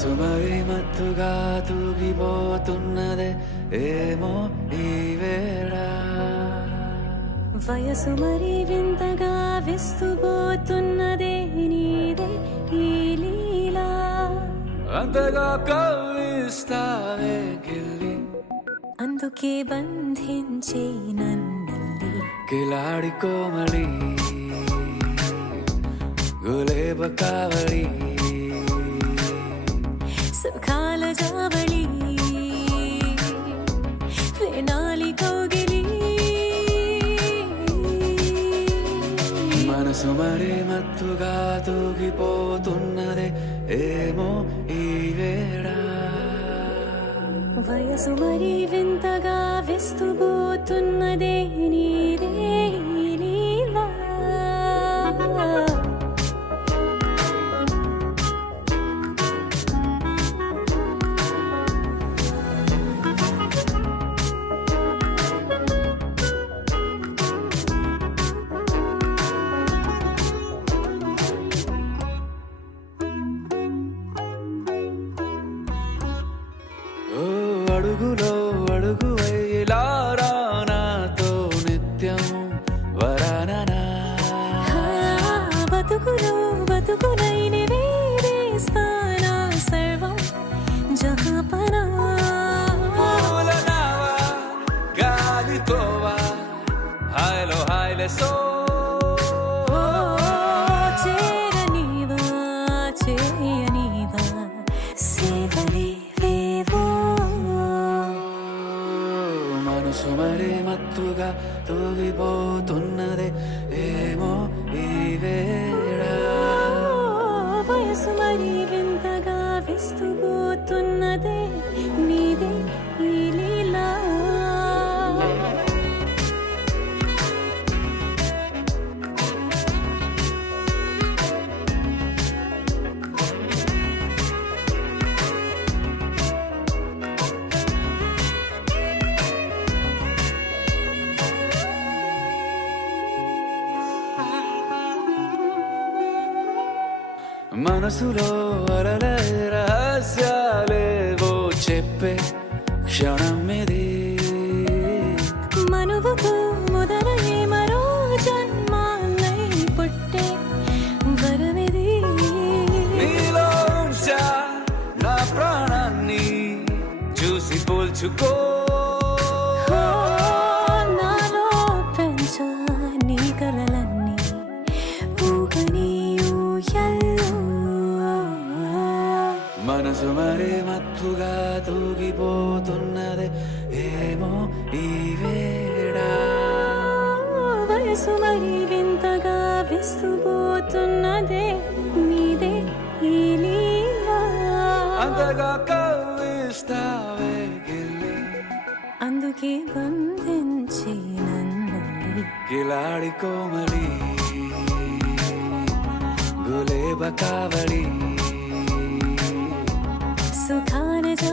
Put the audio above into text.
మనసు మరి మత్తుగా తూగిపోతున్నదే ఏమో ఈ వేళ వయసు మరి వింతగా విస్తుపోతున్నదే నీదే ఈ లీలా అంతగా కవ్విస్తావే గిల్లి అందుకే బంధించి నన్నల్లి కిలాడి కోమలి గులేబ కావలి సుఖాల జావళి వేనాలి కౌగిలి మనసు మరి మత్తుగా తూగిపోతున్నదే ఏమో ఈ వేళ వయసు మరి వింతగా విస్తుపోతున్నదే నీదే ఈ లీలా ఓ అడుగులో అడుగు ఇలా నాతో నిత్యం వరాననా బతుకులో బతుకులైన వేరేస్తానా సర్వం జహాపనా పూలనావా గాలితోవా హాయ్లో హాయ్లే సో చేరనివా చేయనివా సేవలే వేవో మనసు మరి మత్తుగా తూగిపోతున్నదే ఏమో ఈ వేళ వయసు మరి వింతగా విస్తుపోతున్నదే నీదే ఈ లీలా మనసులో అలలే రహస్యాలేవో చెప్పే క్షణం ఇది మనువుకు మొదలయ్యే మరో జన్మాన్నై పుట్టే వరమిది నీలో ఉంచా నా ప్రాణాన్ని చూసి పోల్చుకో నాలో పెంచా నీ కలలన్నీ ఊగని ఊయల్లో మనసు మరి మత్తుగా తూగిపోతున్నదే ఏమో ఈ వేళ వయసు మరి వింతగా విస్తుపోతున్నదే నీదే ఈ లీలా అంతగా కవ్విస్తావే గిల్లి అందుకే బంధించి నన్నల్లి కిలాడి కోమలి గులేబ కావలి సుఖాన జా